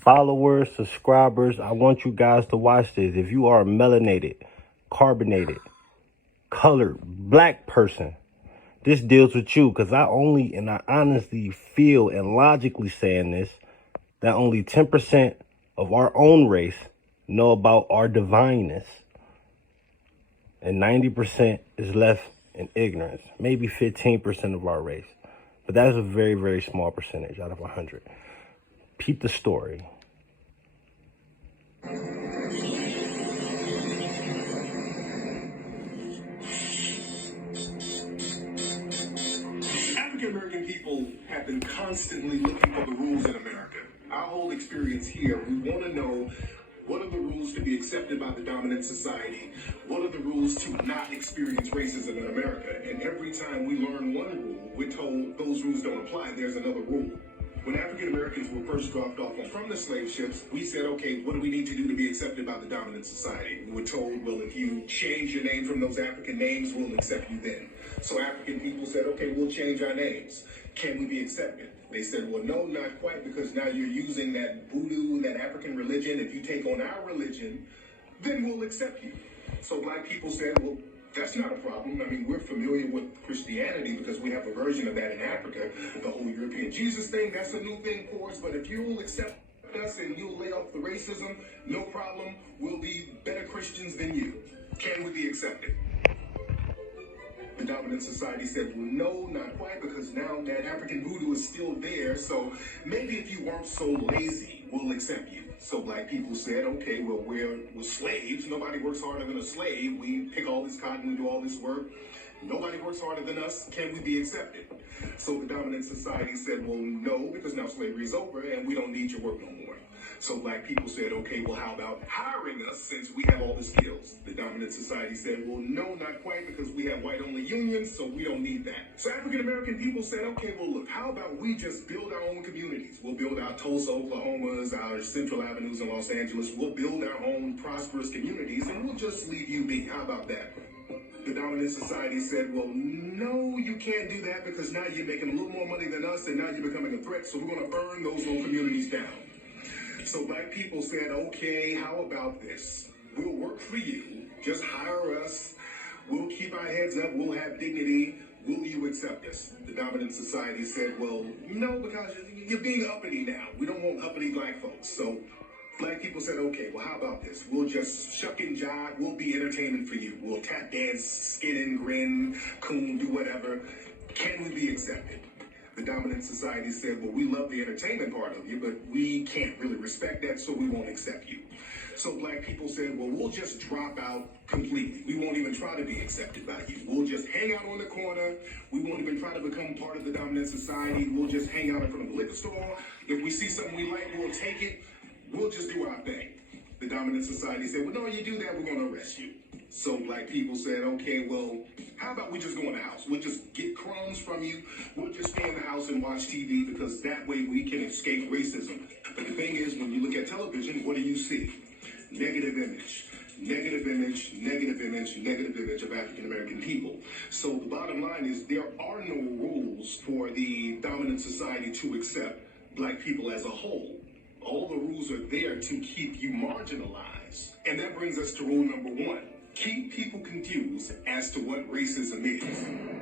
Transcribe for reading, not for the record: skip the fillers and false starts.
followers, subscribers, I want you guys to watch this. If you are a melanated, carbonated, colored, black person, this deals with you, because I honestly feel, and logically saying this, that only 10% of our own race know about our divineness. And 90% is left in ignorance. Maybe 15% of our race. But that is a very, very small percentage out of 100. Peep the story. African American people have been constantly looking for the rules in America. Our whole experience here, we want to know, what are the rules to be accepted by the dominant society? What are the rules to not experience racism in America? And every time we learn one rule, we're told those rules don't apply. There's another rule. When African Americans were first dropped off from the slave ships, we said, okay, what do we need to do to be accepted by the dominant society? We were told, well, if you change your name from those African names, we'll accept you then. So African people said, okay, we'll change our names. Can we be accepted? They said, well, no, not quite, because now you're using that voodoo, that African religion. If you take on our religion, then we'll accept you. So black people said, well, that's not a problem. I mean, we're familiar with Christianity because we have a version of that in Africa. The whole European Jesus thing, that's a new thing for us. But if you will accept us and you'll lay off the racism, no problem. We'll be better Christians than you. Can we be accepted? The dominant society said, well, no, not quite, because now that African voodoo is still there. So maybe if you weren't so lazy, we'll accept you. So black people said, okay, well, we're slaves. Nobody works harder than a slave. We pick all this cotton, we do all this work. Nobody works harder than us. Can we be accepted? So the dominant society said, well, no, because now slavery is over and we don't need your work no more. So black people said, okay, well, how about hiring us since we have all the skills? The dominant society said, well, no, not quite, because we have white-only unions, so we don't need that. So African-American people said, okay, well, look, how about we just build our own communities? We'll build our Tulsa, Oklahomas, our Central Avenues in Los Angeles. We'll build our own prosperous communities, and we'll just leave you be. How about that? The dominant society said, well, no, you can't do that, because now you're making a little more money than us, and now you're becoming a threat, so we're going to burn those little communities down. So black people said, okay, how about this? We'll work for you. Just hire us. We'll keep our heads up. We'll have dignity. Will you accept us? The dominant society said, well, no, because you're being uppity now. We don't want uppity black folks. So black people said, okay, well, how about this? We'll just shuck and jive. We'll be entertainment for you. We'll tap dance, skin and grin, coon, do whatever. Can we be accepted? The dominant society said, well, we love the entertainment part of you, but we can't really respect that, so we won't accept you. So black people said, well, we'll just drop out completely. We won't even try to be accepted by you. We'll just hang out on the corner. We won't even try to become part of the dominant society. We'll just hang out in front of the liquor store. If we see something we like, we'll take it. We'll just do our thing. The dominant society said, well, no, you do that, we're going to arrest you. So black people said, okay, well, how about we just go in the house? We'll just get crumbs from you. We'll just stay in the house and watch TV, because that way we can escape racism. But the thing is, when you look at television, what do you see? Negative image. Negative image, negative image, negative image of African American people. So the bottom line is, there are no rules for the dominant society to accept black people as a whole. All the rules are there to keep you marginalized. And that brings us to rule number one. Keep people confused as to what racism is.